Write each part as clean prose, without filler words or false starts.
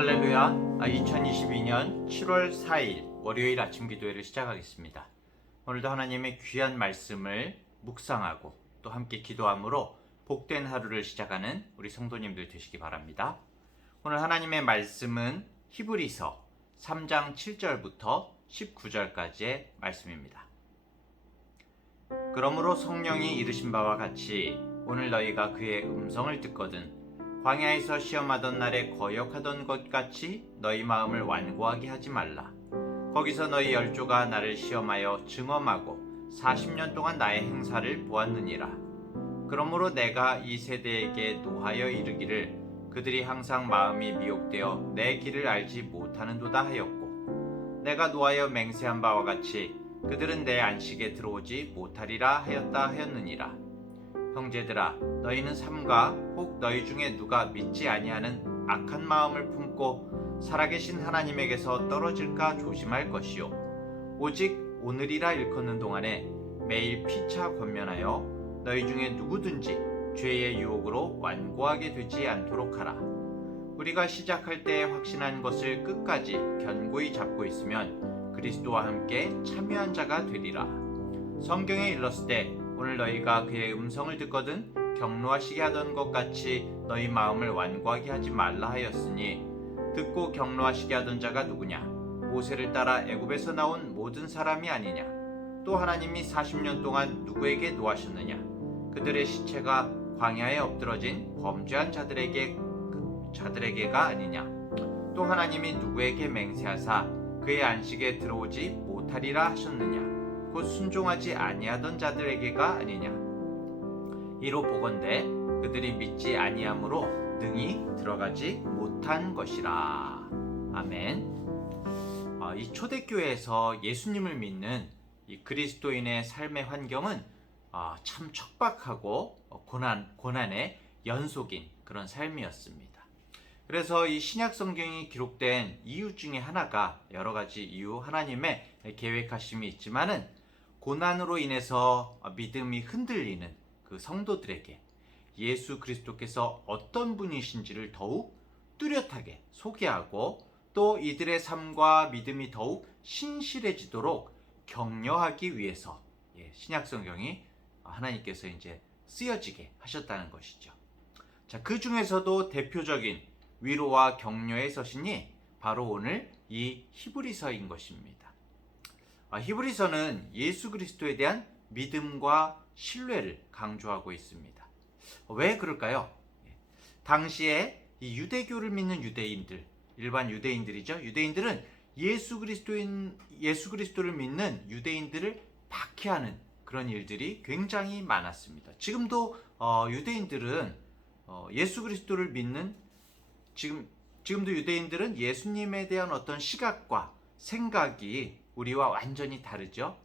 할렐루야. 2022년 7월 4일 월요일 아침 기도회를 시작하겠습니다. 오늘도 하나님의 귀한 말씀을 묵상하고 또 함께 기도함으로 복된 하루를 시작하는 우리 성도님들 되시기 바랍니다. 오늘 하나님의 말씀은 히브리서 3장 7절부터 19절까지의 말씀입니다. 그러므로 성령이 이르신 바와 같이 오늘 너희가 그의 음성을 듣거든 광야에서 시험하던 날에 거역하던 것 같이 너희 마음을 완고하게 하지 말라. 거기서 너희 열조가 나를 시험하여 증언하고 40년 동안 나의 행사를 보았느니라. 그러므로 내가 이 세대에게 노하여 이르기를 그들이 항상 마음이 미혹되어 내 길을 알지 못하는도다 하였고, 내가 노하여 맹세한 바와 같이 그들은 내 안식에 들어오지 못하리라 하였다 하였느니라. 형제들아, 너희는 삼가 혹 너희 중에 누가 믿지 아니하는 악한 마음을 품고 살아계신 하나님에게서 떨어질까 조심할 것이요, 오직 오늘이라 일컫는 동안에 매일 피차 권면하여 너희 중에 누구든지 죄의 유혹으로 완고하게 되지 않도록 하라. 우리가 시작할 때에 확신한 것을 끝까지 견고히 잡고 있으면 그리스도와 함께 참여한 자가 되리라. 성경에 일렀을 오늘 너희가 그의 음성을 듣거든 경노하시게 하던 것 같이 너희 마음을 완고하게 하지 말라 하였으니, 듣고 경노하시게 하던 자가 누구냐? 모세를 따라 애굽에서 나온 모든 사람이 아니냐? 또 하나님이 40년 동안 누구에게 노하셨느냐? 그들의 시체가 광야에 엎드러진 범죄한 자들에게가 아니냐? 또 하나님이 누구에게 맹세하사 그의 안식에 들어오지 못하리라 하셨느냐? 곧 순종하지 아니하던 자들에게가 아니냐? 이로 보건대 그들이 믿지 아니함으로 능히 들어가지 못한 것이라. 아멘. 이 초대교회에서 예수님을 믿는 이 그리스도인의 삶의 환경은 참 척박하고 고난의 연속인 그런 삶이었습니다. 그래서 이 신약 성경이 기록된 이유 중에 하나가, 여러 가지 이유, 하나님의 계획하심이 있지만은 고난으로 인해서 믿음이 흔들리는 그 성도들에게 예수 그리스도께서 어떤 분이신지를 더욱 뚜렷하게 소개하고, 또 이들의 삶과 믿음이 더욱 신실해지도록 격려하기 위해서 신약 성경이 하나님께서 이제 쓰여지게 하셨다는 것이죠. 자, 그 중에서도 대표적인 위로와 격려의 서신이 바로 오늘 이 히브리서인 것입니다. 히브리서는 예수 그리스도에 대한 믿음과 신뢰를 강조하고 있습니다. 왜 그럴까요? 당시에 이 유대교를 믿는 유대인들, 일반 유대인들이죠. 유대인들은 예수 그리스도를 믿는 유대인들을 박해하는 그런 일들이 굉장히 많았습니다. 지금도 유대인들은 예수 그리스도를 믿는 지금도 유대인들은 예수님에 대한 어떤 시각과 생각이 우리와 완전히 다르죠.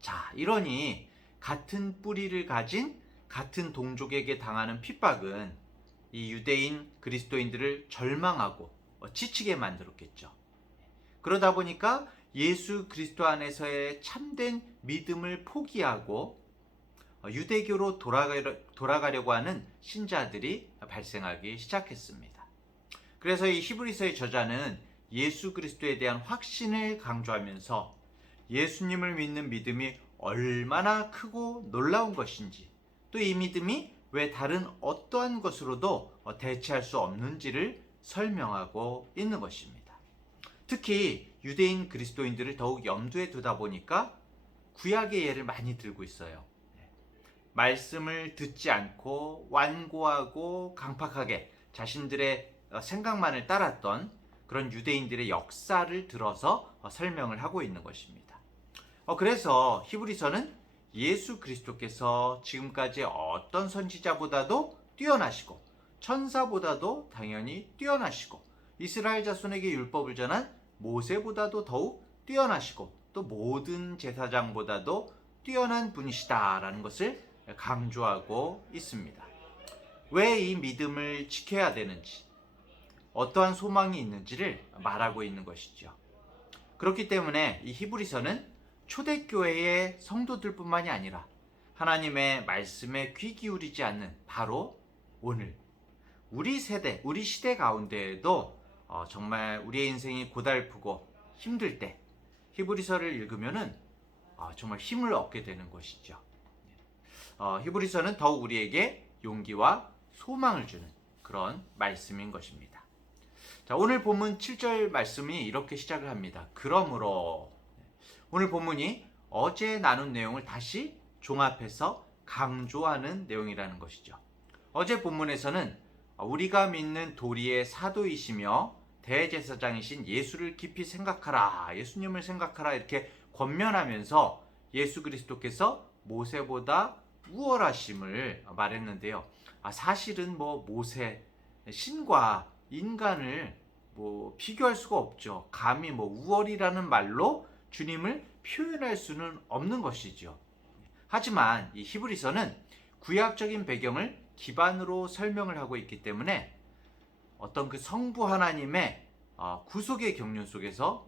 자, 이러니 같은 뿌리를 가진 같은 동족에게 당하는 핍박은 이 유대인 그리스도인들을 절망하고 지치게 만들었겠죠. 그러다 보니까 예수 그리스도 안에서의 참된 믿음을 포기하고 유대교로 돌아가려고 하는 신자들이 발생하기 시작했습니다. 그래서 이 히브리서의 저자는 예수 그리스도에 대한 확신을 강조하면서 예수님을 믿는 믿음이 얼마나 크고 놀라운 것인지, 또 이 믿음이 왜 다른 어떠한 것으로도 대체할 수 없는지를 설명하고 있는 것입니다. 특히 유대인 그리스도인들을 더욱 염두에 두다 보니까 구약의 예를 많이 들고 있어요. 말씀을 듣지 않고 완고하고 강팍하게 자신들의 생각만을 따랐던 그런 유대인들의 역사를 들어서 설명을 하고 있는 것입니다. 그래서 히브리서는 예수 그리스도께서 지금까지 어떤 선지자보다도 뛰어나시고 천사보다도 당연히 뛰어나시고 이스라엘 자손에게 율법을 전한 모세보다도 더욱 뛰어나시고 또 모든 제사장보다도 뛰어난 분이시다라는 것을 강조하고 있습니다. 왜 이 믿음을 지켜야 되는지, 어떠한 소망이 있는지를 말하고 있는 것이죠. 그렇기 때문에 이 히브리서는 초대교회의 성도들뿐만이 아니라 하나님의 말씀에 귀 기울이지 않는 바로 오늘 우리 시대 가운데에도 정말 우리의 인생이 고달프고 힘들 때 히브리서를 읽으면은 정말 힘을 얻게 되는 것이죠. 히브리서는 더욱 우리에게 용기와 소망을 주는 그런 말씀인 것입니다. 자, 오늘 본문 7절 말씀이 이렇게 시작을 합니다. 그러므로 오늘 본문이 어제 나눈 내용을 다시 종합해서 강조하는 내용이라는 것이죠. 어제 본문에서는 우리가 믿는 도리의 사도이시며 대제사장이신 예수를 깊이 생각하라, 예수님을 생각하라 이렇게 권면하면서 예수 그리스도께서 모세보다 우월하심을 말했는데요. 사실은 모세 신과 인간을 비교할 수가 없죠. 감히 우월이라는 말로 주님을 표현할 수는 없는 것이죠. 하지만 이 히브리서는 구약적인 배경을 기반으로 설명을 하고 있기 때문에 어떤 그 성부 하나님의 구속의 경륜 속에서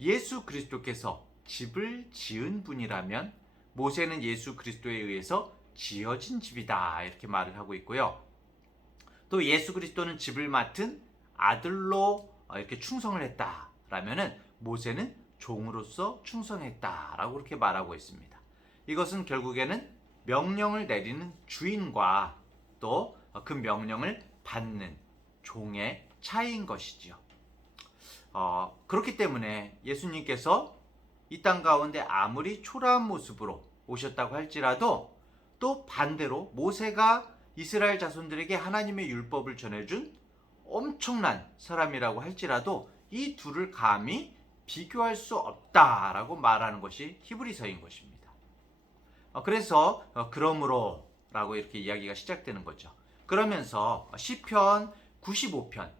예수 그리스도께서 집을 지은 분이라면 모세는 예수 그리스도에 의해서 지어진 집이다 이렇게 말을 하고 있고요. 또 예수 그리스도는 집을 맡은 아들로 이렇게 충성을 했다라면은 모세는 종으로서 충성했다라고 그렇게 말하고 있습니다. 이것은 결국에는 명령을 내리는 주인과 또 그 명령을 받는 종의 차이인 것이죠. 그렇기 때문에 예수님께서 이 땅 가운데 아무리 초라한 모습으로 오셨다고 할지라도 또 반대로 모세가 이스라엘 자손들에게 하나님의 율법을 전해준 엄청난 사람이라고 할지라도 이 둘을 감히 비교할 수 없다라고 말하는 것이 히브리서인 것입니다. 그래서 그러므로 라고 이렇게 이야기가 시작되는 거죠. 그러면서 시편 95편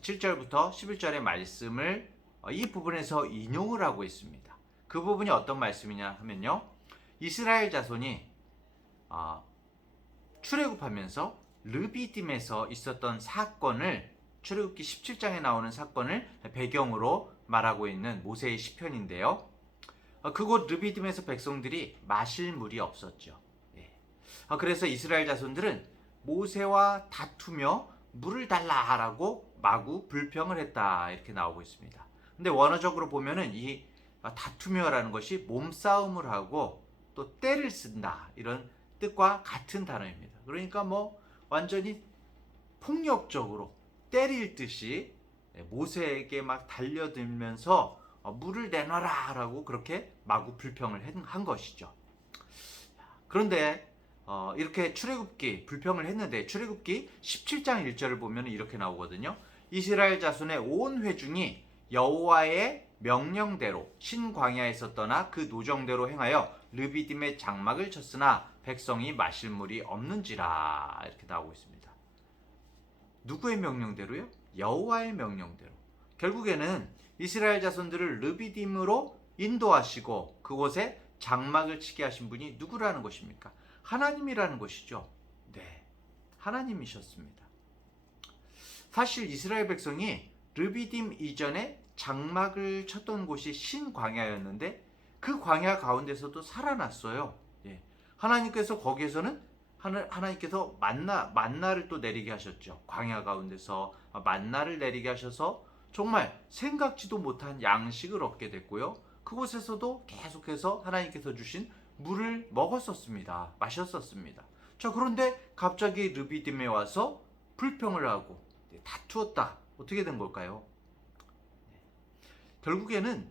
7절부터 11절의 말씀을 이 부분에서 인용을 하고 있습니다. 그 부분이 어떤 말씀이냐 하면요. 이스라엘 자손이 출애굽하면서 르비딤에서 있었던 사건을 출애굽기 17장에 나오는 사건을 배경으로 말하고 있는 모세의 시편인데요. 그곳 르비딤에서 백성들이 마실 물이 없었죠. 그래서 이스라엘 자손들은 모세와 다투며 물을 달라라고 마구 불평을 했다 이렇게 나오고 있습니다. 근데 원어적으로 보면은 이 다투며라는 것이 몸싸움을 하고 또 때를 쓴다 이런 뜻과 같은 단어입니다. 그러니까 완전히 폭력적으로 때릴 듯이 모세에게 막 달려들면서 물을 내놔라 라고 그렇게 마구 불평을 한 것이죠. 그런데 이렇게 출애굽기 불평을 했는데 출애굽기 17장 1절을 보면 이렇게 나오거든요. 이스라엘 자손의 온 회중이 여호와의 명령대로 신광야에서 떠나 그 노정대로 행하여 르비딤의 장막을 쳤으나 백성이 마실 물이 없는지라 이렇게 나오고 있습니다. 누구의 명령대로요? 여호와의 명령대로. 결국에는 이스라엘 자손들을 르비딤으로 인도하시고 그곳에 장막을 치게 하신 분이 누구라는 것입니까? 하나님이라는 것이죠. 네, 하나님이셨습니다. 사실 이스라엘 백성이 르비딤 이전에 장막을 쳤던 곳이 신광야였는데 그 광야 가운데서도 살아났어요. 하나님께서 거기에서는 하나님께서 만나를 또 내리게 하셨죠. 광야 가운데서 만나를 내리게 하셔서 정말 생각지도 못한 양식을 얻게 됐고요. 그곳에서도 계속해서 하나님께서 주신 물을 먹었었습니다. 마셨었습니다. 자, 그런데 갑자기 르비딤에 와서 불평을 하고 다투었다. 어떻게 된 걸까요? 결국에는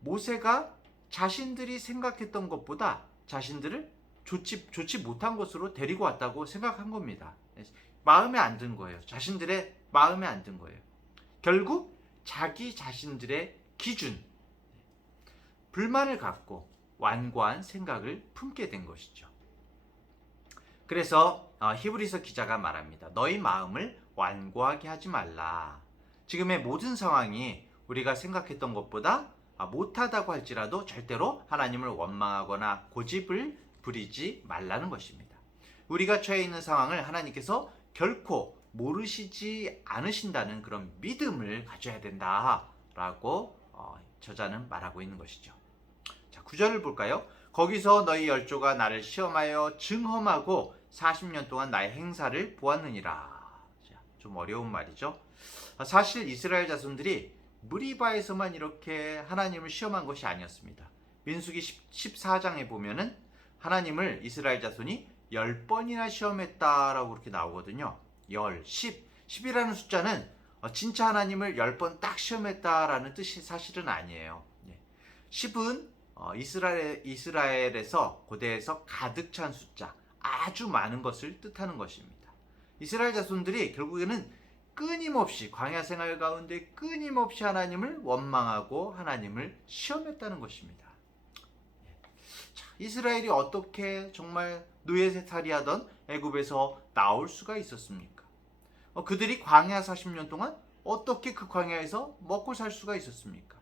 모세가 자신들이 생각했던 것보다 자신들을 좋지 못한 곳으로 데리고 왔다고 생각한 겁니다. 마음에 안 든 거예요. 자신들의 마음에 안 든 거예요. 결국 자기 자신들의 기준, 불만을 갖고 완고한 생각을 품게 된 것이죠. 그래서 히브리서 기자가 말합니다. 너희 마음을 완고하게 하지 말라. 지금의 모든 상황이 우리가 생각했던 것보다 못하다고 할지라도 절대로 하나님을 원망하거나 고집을 부리지 말라는 것입니다. 우리가 처해 있는 상황을 하나님께서 결코 모르시지 않으신다는 그런 믿음을 가져야 된다라고 저자는 말하고 있는 것이죠. 자, 9절을 볼까요? 거기서 너희 열조가 나를 시험하여 증험하고 40년 동안 나의 행사를 보았느니라. 자, 좀 어려운 말이죠. 사실 이스라엘 자손들이 무리바에서만 이렇게 하나님을 시험한 것이 아니었습니다. 민수기 14장에 보면은 하나님을 이스라엘 자손이 10번이나 시험했다라고 그렇게 나오거든요. 10이라는 숫자는 진짜 하나님을 10번 딱 시험했다라는 뜻이 사실은 아니에요. 10은 이스라엘에서 고대에서 가득 찬 숫자, 아주 많은 것을 뜻하는 것입니다. 이스라엘 자손들이 결국에는 끊임없이 광야 생활 가운데 끊임없이 하나님을 원망하고 하나님을 시험했다는 것입니다. 이스라엘이 어떻게 정말 노예살이하던 애굽에서 나올 수가 있었습니까? 그들이 광야 40년 동안 어떻게 그 광야에서 먹고 살 수가 있었습니까?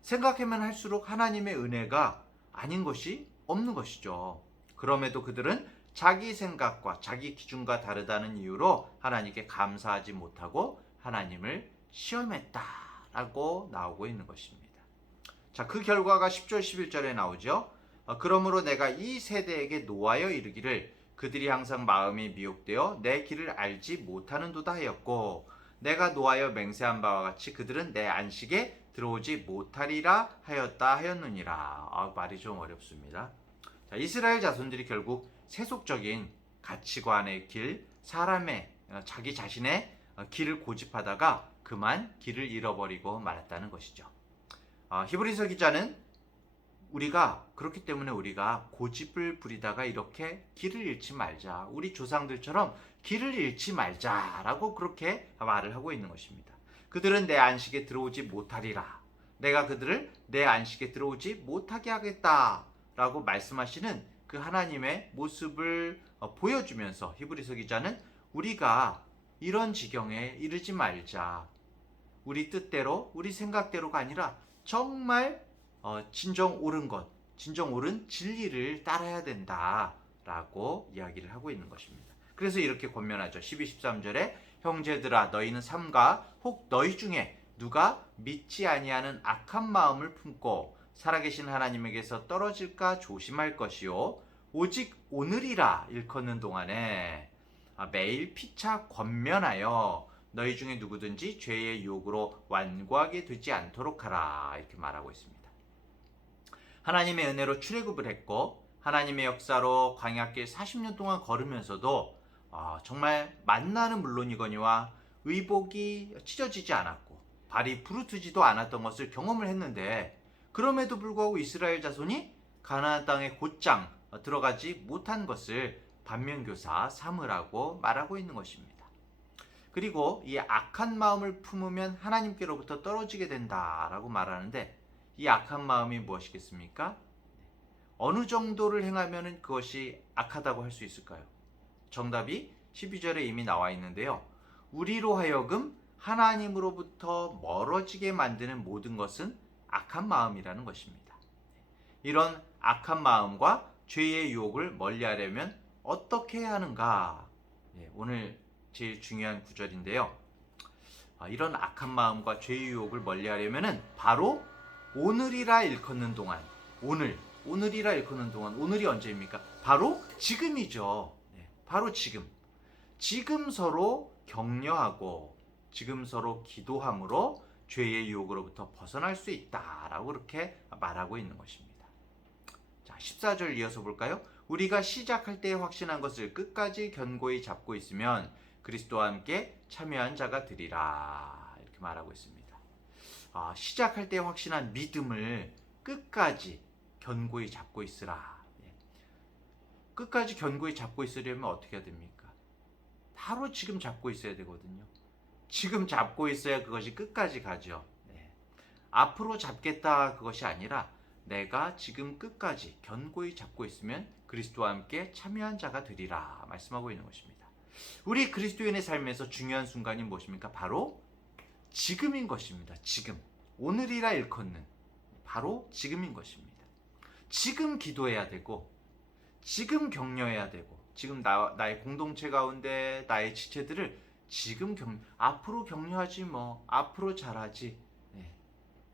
생각하면 할수록 하나님의 은혜가 아닌 것이 없는 것이죠. 그럼에도 그들은 자기 생각과 자기 기준과 다르다는 이유로 하나님께 감사하지 못하고 하나님을 시험했다라고 나오고 있는 것입니다. 자, 그 결과가 10절 11절에 나오죠. 그러므로 내가 이 세대에게 노하여 이르기를 그들이 항상 마음이 미혹되어 내 길을 알지 못하는도다 하였고 내가 노하여 맹세한 바와 같이 그들은 내 안식에 들어오지 못하리라 하였느니라. 말이 좀 어렵습니다. 자, 이스라엘 자손들이 결국 세속적인 가치관의 길, 사람의 자기 자신의 길을 고집하다가 그만 길을 잃어버리고 말았다는 것이죠. 히브리서 기자는 그렇기 때문에 우리가 고집을 부리다가 이렇게 길을 잃지 말자. 우리 조상들처럼 길을 잃지 말자라고 그렇게 말을 하고 있는 것입니다. 그들은 내 안식에 들어오지 못하리라. 내가 그들을 내 안식에 들어오지 못하게 하겠다라고 말씀하시는 그 하나님의 모습을 보여주면서 히브리서 기자는 우리가 이런 지경에 이르지 말자. 우리 뜻대로, 우리 생각대로가 아니라 정말 진정 옳은 것, 진정 옳은 진리를 따라야 된다라고 이야기를 하고 있는 것입니다. 그래서 이렇게 권면하죠. 12, 13절에 형제들아 너희는 삼가 혹 너희 중에 누가 믿지 아니하는 악한 마음을 품고 살아계신 하나님에게서 떨어질까 조심할 것이요 오직 오늘이라 일컫는 동안에 매일 피차 권면하여 너희 중에 누구든지 죄의 유혹으로 완고하게 되지 않도록 하라 이렇게 말하고 있습니다. 하나님의 은혜로 출애굽을 했고 하나님의 역사로 광야길 40년 동안 걸으면서도 정말 만나는 물론이거니와 의복이 찢어지지 않았고 발이 부르트지도 않았던 것을 경험을 했는데 그럼에도 불구하고 이스라엘 자손이 가나안 땅에 곧장 들어가지 못한 것을 반면교사 삼으라고 말하고 있는 것입니다. 그리고 이 악한 마음을 품으면 하나님께로부터 떨어지게 된다라고 말하는데 이 악한 마음이 무엇이겠습니까? 어느 정도를 행하면 그것이 악하다고 할 수 있을까요? 정답이 12절에 이미 나와 있는데요. 우리로 하여금 하나님으로부터 멀어지게 만드는 모든 것은 악한 마음이라는 것입니다. 이런 악한 마음과 죄의 유혹을 멀리하려면 어떻게 해야 하는가? 오늘 제일 중요한 구절인데요. 이런 악한 마음과 죄의 유혹을 멀리하려면 바로 오늘이라 일컫는 동안, 오늘이라 일컫는 동안, 오늘이 언제입니까? 바로 지금이죠. 바로 지금 서로 격려하고 지금 서로 기도함으로 죄의 유혹으로부터 벗어날 수 있다라고 그렇게 말하고 있는 것입니다. 자, 14절 이어서 볼까요? 우리가 시작할 때 확신한 것을 끝까지 견고히 잡고 있으면 그리스도와 함께 참여한 자가 되리라 이렇게 말하고 있습니다. 시작할 때 확신한 믿음을 끝까지 견고히 잡고 있으라. 끝까지 견고히 잡고 있으려면 어떻게 해야 됩니까? 바로 지금 잡고 있어야 되거든요. 지금 잡고 있어야 그것이 끝까지 가죠. 앞으로 잡겠다 그것이 아니라 내가 지금 끝까지 견고히 잡고 있으면 그리스도와 함께 참여한 자가 되리라 말씀하고 있는 것입니다. 우리 그리스도인의 삶에서 중요한 순간이 무엇입니까? 바로 지금인 것입니다. 지금. 오늘이라 일컫는 바로 지금인 것입니다. 지금 기도해야 되고 지금 격려해야 되고 지금 나의 공동체 가운데 나의 지체들을 지금 앞으로 격려하지 뭐 앞으로 잘하지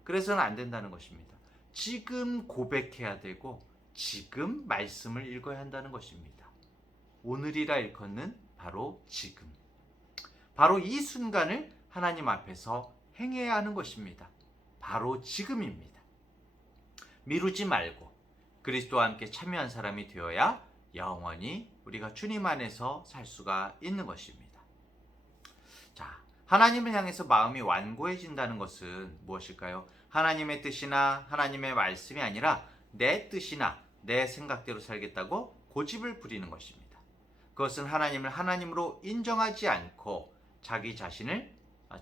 그래서는 안 된다는 것입니다. 지금 고백해야 되고 지금 말씀을 읽어야 한다는 것입니다. 오늘이라 일컫는 바로 지금. 바로 이 순간을 하나님 앞에서 행해야 하는 것입니다. 바로 지금입니다. 미루지 말고 그리스도와 함께 참여한 사람이 되어야 영원히 우리가 주님 안에서 살 수가 있는 것입니다. 자, 하나님을 향해서 마음이 완고해진다는 것은 무엇일까요? 하나님의 뜻이나 하나님의 말씀이 아니라 내 뜻이나 내 생각대로 살겠다고 고집을 부리는 것입니다. 그것은 하나님을 하나님으로 인정하지 않고 자기 자신을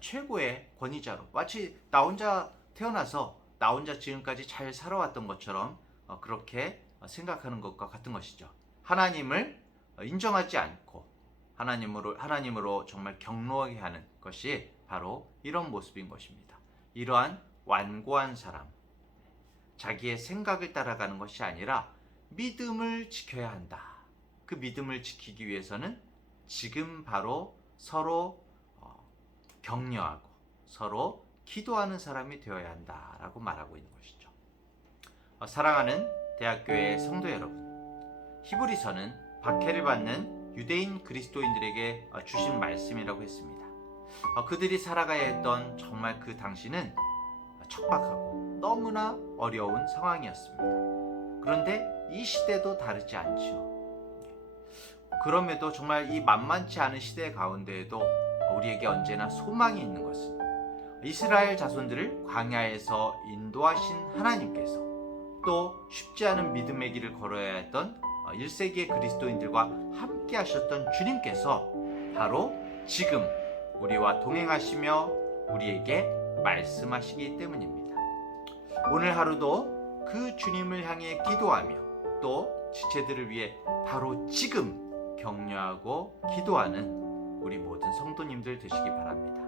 최고의 권위자로, 마치 나 혼자 태어나서 나 혼자 지금까지 잘 살아왔던 것처럼 그렇게 생각하는 것과 같은 것이죠. 하나님을 인정하지 않고 하나님으로 정말 경노하게 하는 것이 바로 이런 모습인 것입니다. 이러한 완고한 사람, 자기의 생각을 따라가는 것이 아니라 믿음을 지켜야 한다. 그 믿음을 지키기 위해서는 지금 바로 서로 격려하고 서로 기도하는 사람이 되어야 한다라고 말하고 있는 것이죠. 사랑하는 대학교의 성도 여러분, 히브리서는 박해를 받는 유대인 그리스도인들에게 주신 말씀이라고 했습니다. 그들이 살아가야 했던 정말 그 당시는 척박하고 너무나 어려운 상황이었습니다. 그런데 이 시대도 다르지 않죠. 그럼에도 정말 이 만만치 않은 시대 가운데에도 우리에게 언제나 소망이 있는 것은 이스라엘 자손들을 광야에서 인도하신 하나님께서 또 쉽지 않은 믿음의 길을 걸어야 했던 1세기의 그리스도인들과 함께 하셨던 주님께서 바로 지금 우리와 동행하시며 우리에게 말씀하시기 때문입니다. 오늘 하루도 그 주님을 향해 기도하며 또 지체들을 위해 바로 지금 격려하고 기도하는 우리 모든 성도님들 되시기 바랍니다.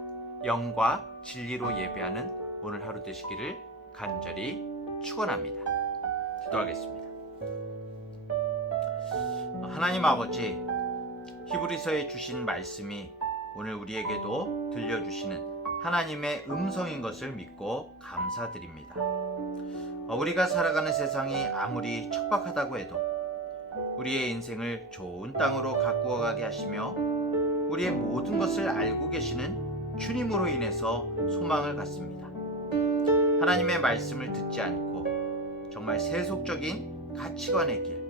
영과 진리로 예배하는 오늘 하루 되시기를 간절히 축원합니다. 기도하겠습니다. 하나님 아버지, 히브리서에 주신 말씀이 오늘 우리에게도 들려주시는 하나님의 음성인 것을 믿고 감사드립니다. 우리가 살아가는 세상이 아무리 척박하다고 해도 우리의 인생을 좋은 땅으로 가꾸어 가게 하시며 우리의 모든 것을 알고 계시는 주님으로 인해서 소망을 갖습니다. 하나님의 말씀을 듣지 않고 정말 세속적인 가치관의 길,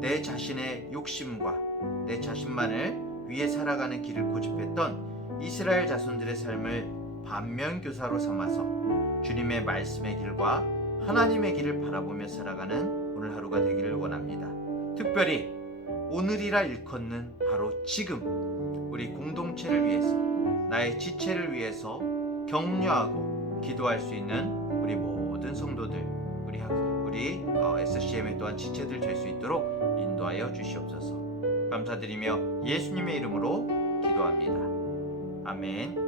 내 자신의 욕심과 내 자신만을 위해 살아가는 길을 고집했던 이스라엘 자손들의 삶을 반면교사로 삼아서 주님의 말씀의 길과 하나님의 길을 바라보며 살아가는 오늘 하루가 되기를 원합니다. 특별히 오늘이라 일컫는 바로 지금 우리 공동체를 위해서, 나의 지체를 위해서 격려하고 기도할 수 있는 우리 모든 성도들, 우리 SCM의 또한 지체들 될 수 있도록 인도하여 주시옵소서. 감사드리며 예수님의 이름으로 기도합니다. 아멘.